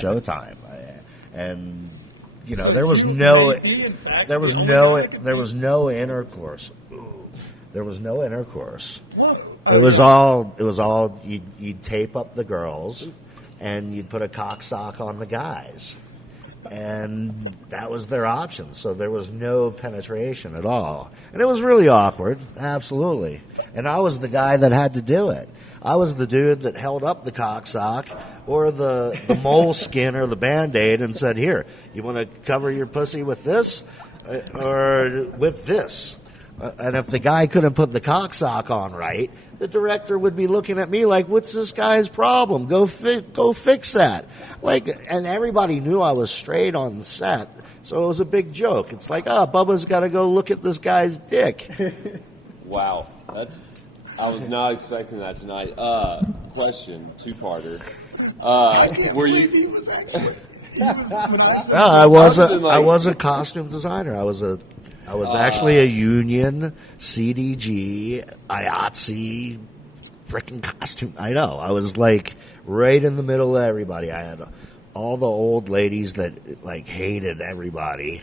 showtime. And, So there was you no... may be, in fact, the only guy that could There be... was no intercourse. There was no intercourse. Whoa. It was all you'd tape up the girls, and you'd put a cock sock on the guys. And that was their option. So there was no penetration at all. And it was really awkward, absolutely. And I was the guy that had to do it. I was the dude that held up the cock sock or the moleskin or the Band-Aid and said, here, you want to cover your pussy with this or with this? And if the guy couldn't put the cock sock on right, the director would be looking at me like, what's this guy's problem? Go fix that. And everybody knew I was straight on the set, so it was a big joke. It's like, Bubba's got to go look at this guy's dick. Wow. I was not expecting that tonight. Question, two-parter. I can't believe he was actually... He was, when I said... No, I was a costume designer. I was actually a union, CDG, IATSE, freaking costume. I know. I was right in the middle of everybody. I had all the old ladies that hated everybody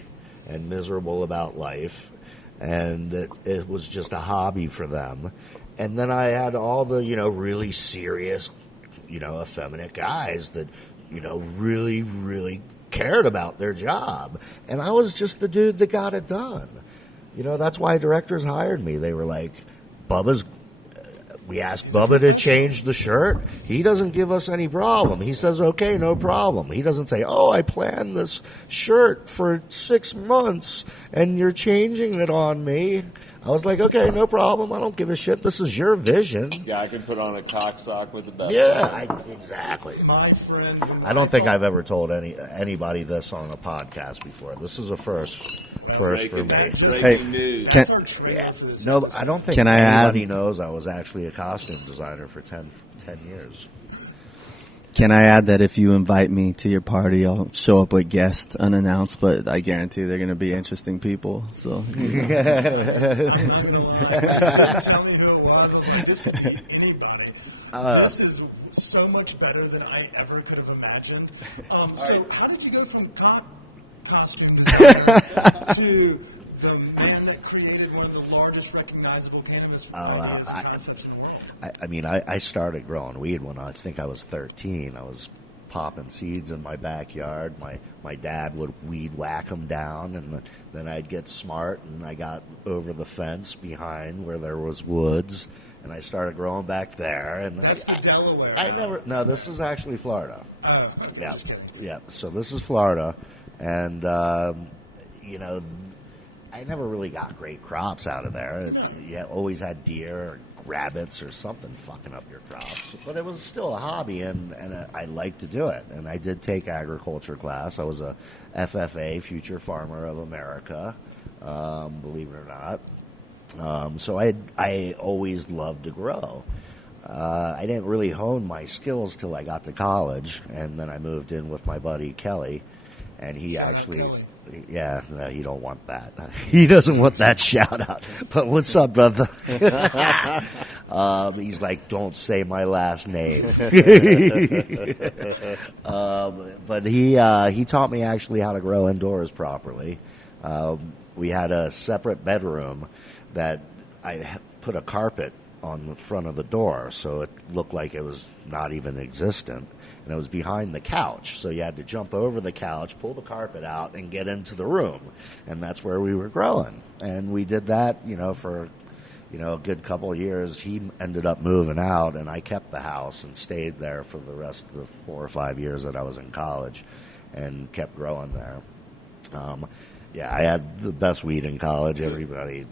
and miserable about life, and it was just a hobby for them. And then I had all the really serious, effeminate guys that really, really cared about their job, and I was just the dude that got it done. That's why directors hired me. They were like, we asked Bubba to change the shirt. He doesn't give us any problem. He says, okay, no problem. He doesn't say, I planned this shirt for 6 months and you're changing it on me. I was like, okay, no problem. I don't give a shit. This is your vision. Guy can put on a cock sock with the best. Yeah, exactly. My friend, I don't think I've ever told anybody this on a podcast before. This is a first. Well, first for that me. just that's our trailer for this episode. I don't think anybody knows I was actually a costume designer for 10 years. Can I add that if you invite me to your party, I'll show up with guests unannounced, but I guarantee they're going to be interesting people. So, I mean, I'm not going to lie. When you didn't tell me who it was, I was like, this could be anybody. This is so much better than I ever could have imagined. So how did you go from costume designer to the man that created one of the largest recognizable cannabis ideas and concepts in the world? I started growing weed when I think I was 13. I was popping seeds in my backyard. My dad would weed whack them down, and then I'd get smart, and I got over the fence behind where there was woods, and I started growing back there. And that's the Delaware. No, this is actually Florida. Oh, okay, yeah. Just kidding. Yeah, so this is Florida, and I never really got great crops out of there. No. You always had deer or rabbits or something fucking up your crops. But it was still a hobby, and I liked to do it. And I did take agriculture class. I was a FFA, Future Farmer of America, believe it or not. So I always loved to grow. I didn't really hone my skills till I got to college, and then I moved in with my buddy Kelly. And shout out Kelly. Yeah, no, he don't want that. He doesn't want that shout out. But what's up, brother? He's like, don't say my last name. But he taught me actually how to grow indoors properly. We had a separate bedroom that I put a carpet on the front of the door, so it looked like it was not even existent. And it was behind the couch, so you had to jump over the couch, pull the carpet out, and get into the room. And that's where we were growing. And we did that, for, a good couple of years. He ended up moving out, and I kept the house and stayed there for the rest of the 4 or 5 years that I was in college and kept growing there. Yeah, I had the best weed in college. Everybody,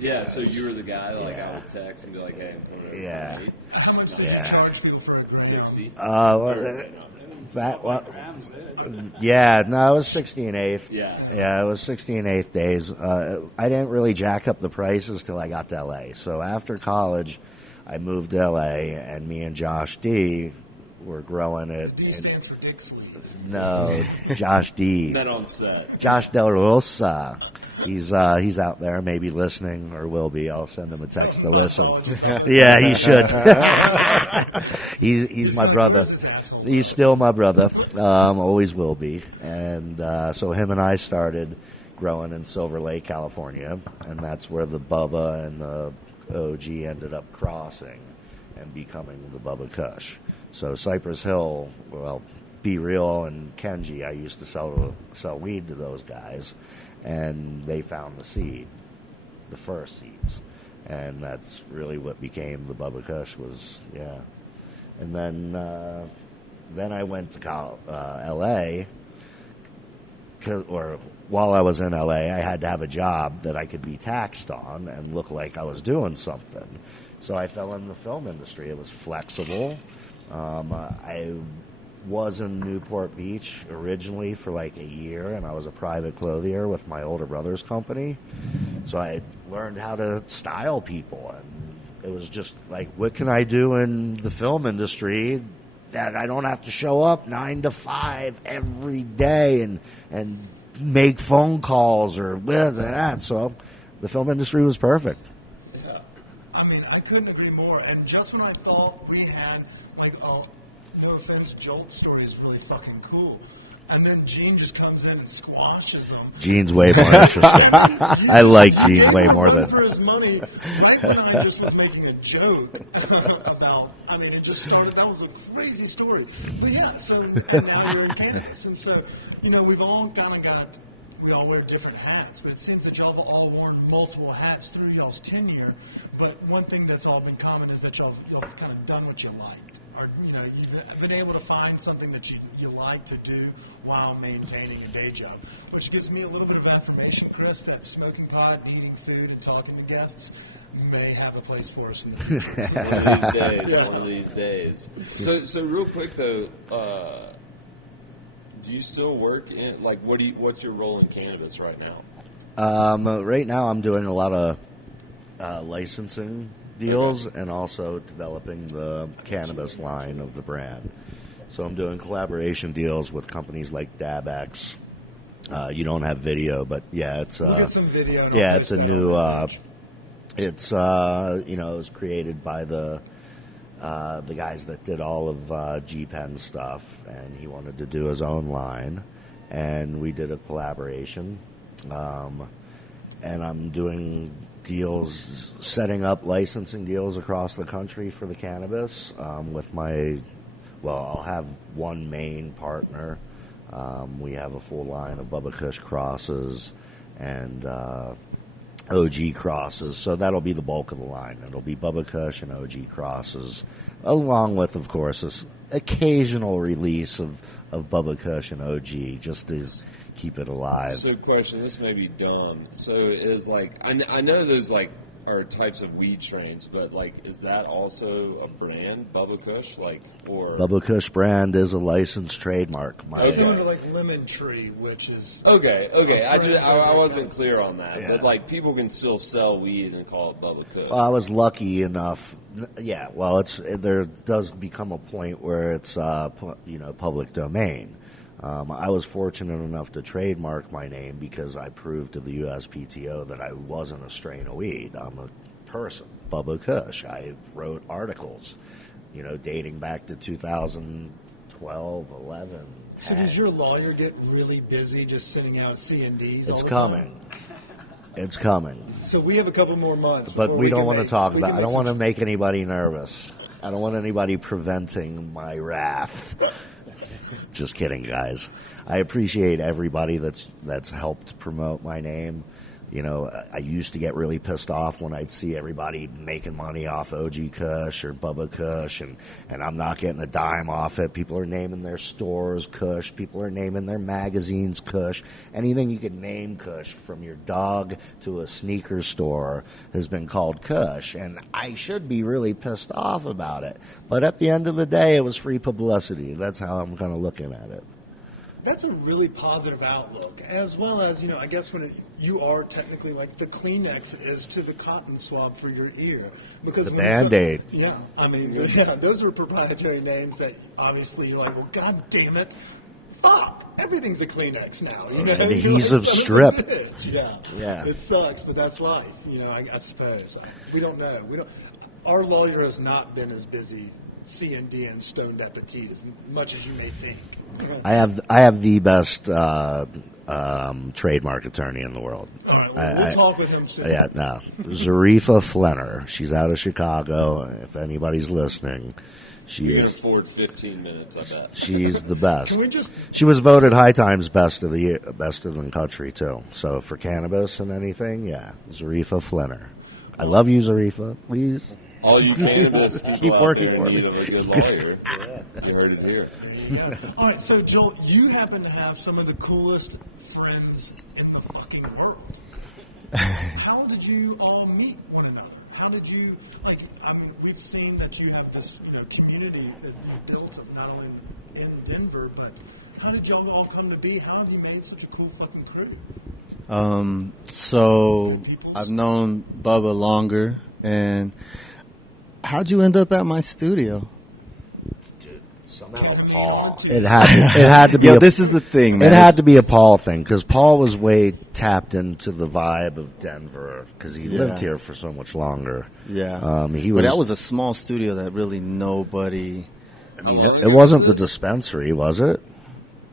Yeah, so you were the guy, I would text and be like, hey, I'm coming over. Yeah. How much did you charge people for a gram? It was 60 and eighth. Yeah, it was 60 and eighth days. I didn't really jack up the prices till I got to L.A. So after college, I moved to L.A., and me and Josh D we're growing it. The D stands for Dick Sleeve. No, Josh D. Met on set. Josh Del Rosa. He's out there, maybe listening or will be. I'll send him a text. My apologies about that. Yeah, he should. he's my like, brother. Where's this asshole? He's still my brother. Always will be. And so him and I started growing in Silver Lake, California, and that's where the Bubba and the OG ended up crossing and becoming the Bubba Kush. So Cypress Hill, well, Be Real and Kenji, I used to sell weed to those guys, and they found the seed, the first seeds, and that's really what became the Bubba Kush was, yeah. And then I went to L.A., or while I was in L.A., I had to have a job that I could be taxed on and look like I was doing something. So I fell in the film industry. It was flexible. I was in Newport Beach originally for like a year, and I was a private clothier with my older brother's company. So I learned how to style people, and it was just like, what can I do in the film industry that I don't have to show up 9 to 5 every day and make phone calls or this and that. So the film industry was perfect. Yeah. I mean, I couldn't agree more. And just when I thought we had, like, no offense, JOLT story is really fucking cool. And then Gene just comes in and squashes them. Gene's way more interesting. You gave him a run for his money right when I just was making a joke about, I mean, it just started, that was a crazy story. But yeah, and now you're in cannabis. And so, we've all kind of we all wear different hats, but it seems that y'all have all worn multiple hats through y'all's tenure. But one thing that's all been common is that y'all kind of done what you liked. Or, you've been able to find something that you like to do while maintaining a day job, which gives me a little bit of affirmation, Chris, that smoking pot and eating food and talking to guests may have a place for us in the future. One of these days. Yeah. One of these days. So real quick though, do you still work in, like, what's your role in cannabis right now? Right now I'm doing a lot of licensing deals, and also developing the cannabis line of the brand. So I'm doing collaboration deals with companies like DabX. You don't have video, but yeah, it's we'll get some video and I'll post that on the page. It's it was created by the guys that did all of G-Pen stuff, and he wanted to do his own line, and we did a collaboration. And I'm doing deals, setting up licensing deals across the country for the cannabis with I'll have one main partner. We have a full line of Bubba Kush crosses and OG crosses, so that'll be the bulk of the line. It'll be Bubba Kush and OG crosses, along with, of course, this occasional release of Bubba Kush and OG, just to keep it alive. So, question, this may be dumb. So, is like, I know those like are types of weed strains, but like, is that also a brand, Bubba Kush, like, or Bubba Kush brand is a licensed trademark. It's similar to like Lemon Tree, which is okay. I wasn't clear on that, but like, people can still sell weed and call it Bubba Kush. Well, I was lucky enough. Yeah, well, there does become a point where it's public domain. I was fortunate enough to trademark my name because I proved to the USPTO that I wasn't a strain of weed. I'm a person, Bubba Kush. I wrote articles, dating back to 2012, 11. So does your lawyer get really busy just sending out C&Ds all the time? It's coming. So we have a couple more months before but we don't want to talk about it. I don't want to some... make anybody nervous. I don't want anybody preventing my wrath. Just kidding, guys. I appreciate everybody that's helped promote my name. I used to get really pissed off when I'd see everybody making money off OG Kush or Bubba Kush, and I'm not getting a dime off it. People are naming their stores Kush. People are naming their magazines Kush. Anything you can name Kush, from your dog to a sneaker store, has been called Kush, and I should be really pissed off about it. But at the end of the day, it was free publicity. That's how I'm kind of looking at it. That's a really positive outlook, as well as, I guess when you are technically like the Kleenex is to the cotton swab for your ear. Because when Band-Aid. those are proprietary names that obviously you're like, well, God damn it. Fuck! Everything's a Kleenex now, You're adhesive like, strip. Son of a bitch. Yeah. It sucks, but that's life, I suppose. We don't know. Our lawyer has not been as busy C&D and stoned appetite as much as you may think. I have the best trademark attorney in the world. All right, well, we'll talk with him soon. Yeah, no. Zarifa Flenner. She's out of Chicago. If anybody's listening, we can afford 15 minutes, I bet. She's the best. Can we just? She was voted High Times best of the year, best in the country too. So for cannabis and anything, Zarifa Flenner. I love you, Zarifa. Please. All you cannabis people out there in need of a good lawyer, you heard it here. There you go. All right, so Joel, you happen to have some of the coolest friends in the fucking world. How did you all meet one another? How did you, we've seen that you have this, community that you've built not only in Denver, but how did y'all all come to be? How have you made such a cool fucking crew? So good peoples? I've known Bubba longer, and how'd you end up at my studio? Ketamine on a Tuesday. It had to be. This is the thing, man. It had to be a Paul thing because Paul was way tapped into the vibe of Denver because he lived here for so much longer. Yeah. But that was a small studio that really nobody. How long ago It wasn't was the this? dispensary, was it?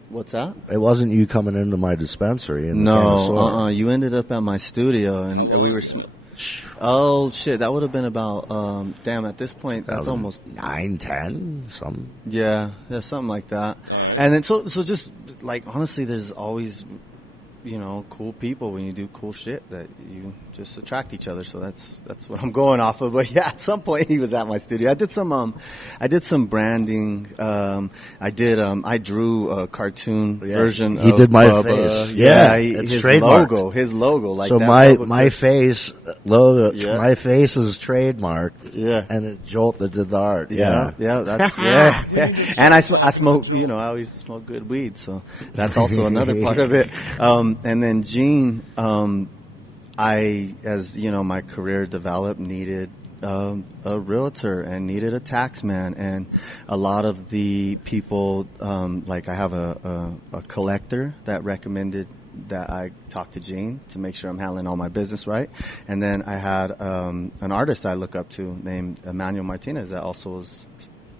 What's that? It wasn't you coming into my dispensary. No, you ended up at my studio. And How long ago? Oh shit, that would have been about at this point that's almost 9, 10, something. Yeah, something like that. All right. And then so just like honestly, there's always cool people when you do cool shit that you just attract each other. So that's what I'm going off of. But yeah, at some point he was at my studio. I did some branding. I drew a cartoon version. He of did my Bubba. face. His trademarked. His logo. Like so that my face logo. Yeah. My face is trademarked. Yeah. And it's Jolt that did the art. Yeah. That's We need to start and I talking smoke. to Joel. I always smoke good weed, so that's also another part of it. And then Gene, as my career developed, needed a realtor and needed a tax man, and a lot of the people, I have a collector that recommended that I talk to Gene to make sure I'm handling all my business right, and then I had an artist I look up to named Emmanuel Martinez that also was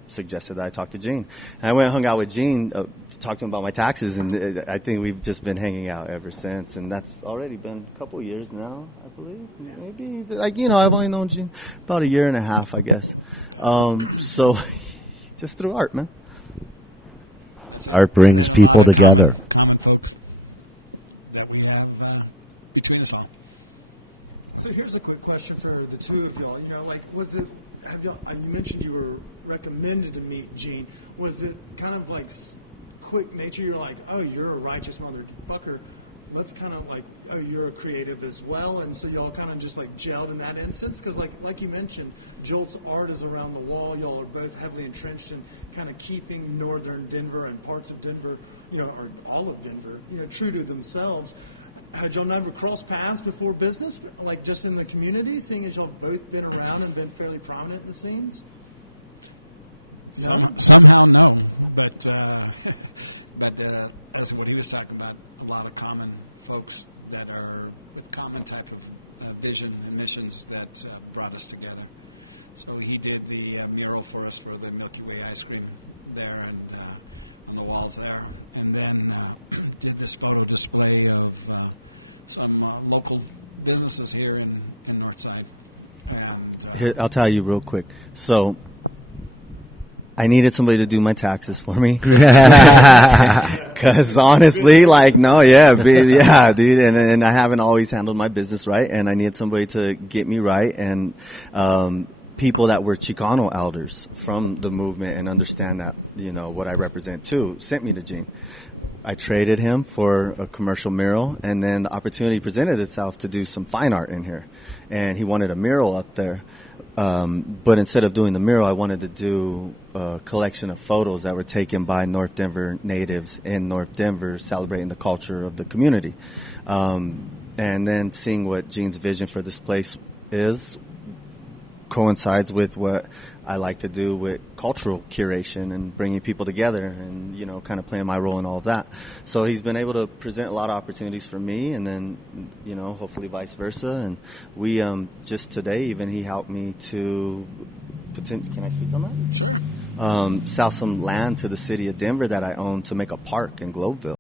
suggested that I talk to Gene. And I went and hung out with Gene, talked to him about my taxes, and I think we've just been hanging out ever since. And that's already been a couple of years now, I believe. Maybe, I've only known Gene about a year and a half, I guess. So just through art, man. That's it. Art brings And then a people lot of together. Common folks that we have between us all. So here's a quick question for the two of y'all. Was it? Have y'all? You mentioned you were recommended to meet Gene. Was it kind of like quick nature? You're like, oh, you're a righteous motherfucker. Let's kind of like, oh, you're a creative as well, and so y'all kind of just like gelled in that instance. Because like you mentioned, Jolt's art is around the wall. Y'all are both heavily entrenched in kind of keeping northern Denver and parts of Denver, or all of Denver, true to themselves. Had y'all never crossed paths before business, like just in the community, seeing as y'all have both been around and been fairly prominent in the scenes? No? Somehow no, but as what he was talking about, a lot of common folks that are with common type of vision and missions that brought us together. So he did the mural for us for the Milky Way ice cream there and on the walls there, and then did this photo display of some local businesses here in Northside. And Here, I'll tell you real quick. So I needed somebody to do my taxes for me. Because honestly, dude, and I haven't always handled my business right, and I needed somebody to get me right, and people that were Chicano elders from the movement and understand that, what I represent too, sent me to Gene. I traded him for a commercial mural, and then the opportunity presented itself to do some fine art in here. And he wanted a mural up there. But instead of doing the mural, I wanted to do a collection of photos that were taken by North Denver natives in North Denver celebrating the culture of the community. And then seeing what Gene's vision for this place is coincides with what I like to do with cultural curation and bringing people together and, you know, kind of playing my role in all of that. So he's been able to present a lot of opportunities for me and then, you know, hopefully vice versa. And we, just today even, he helped me to, can I speak on that? Sure. Sell some land to the city of Denver that I own to make a park in Globeville.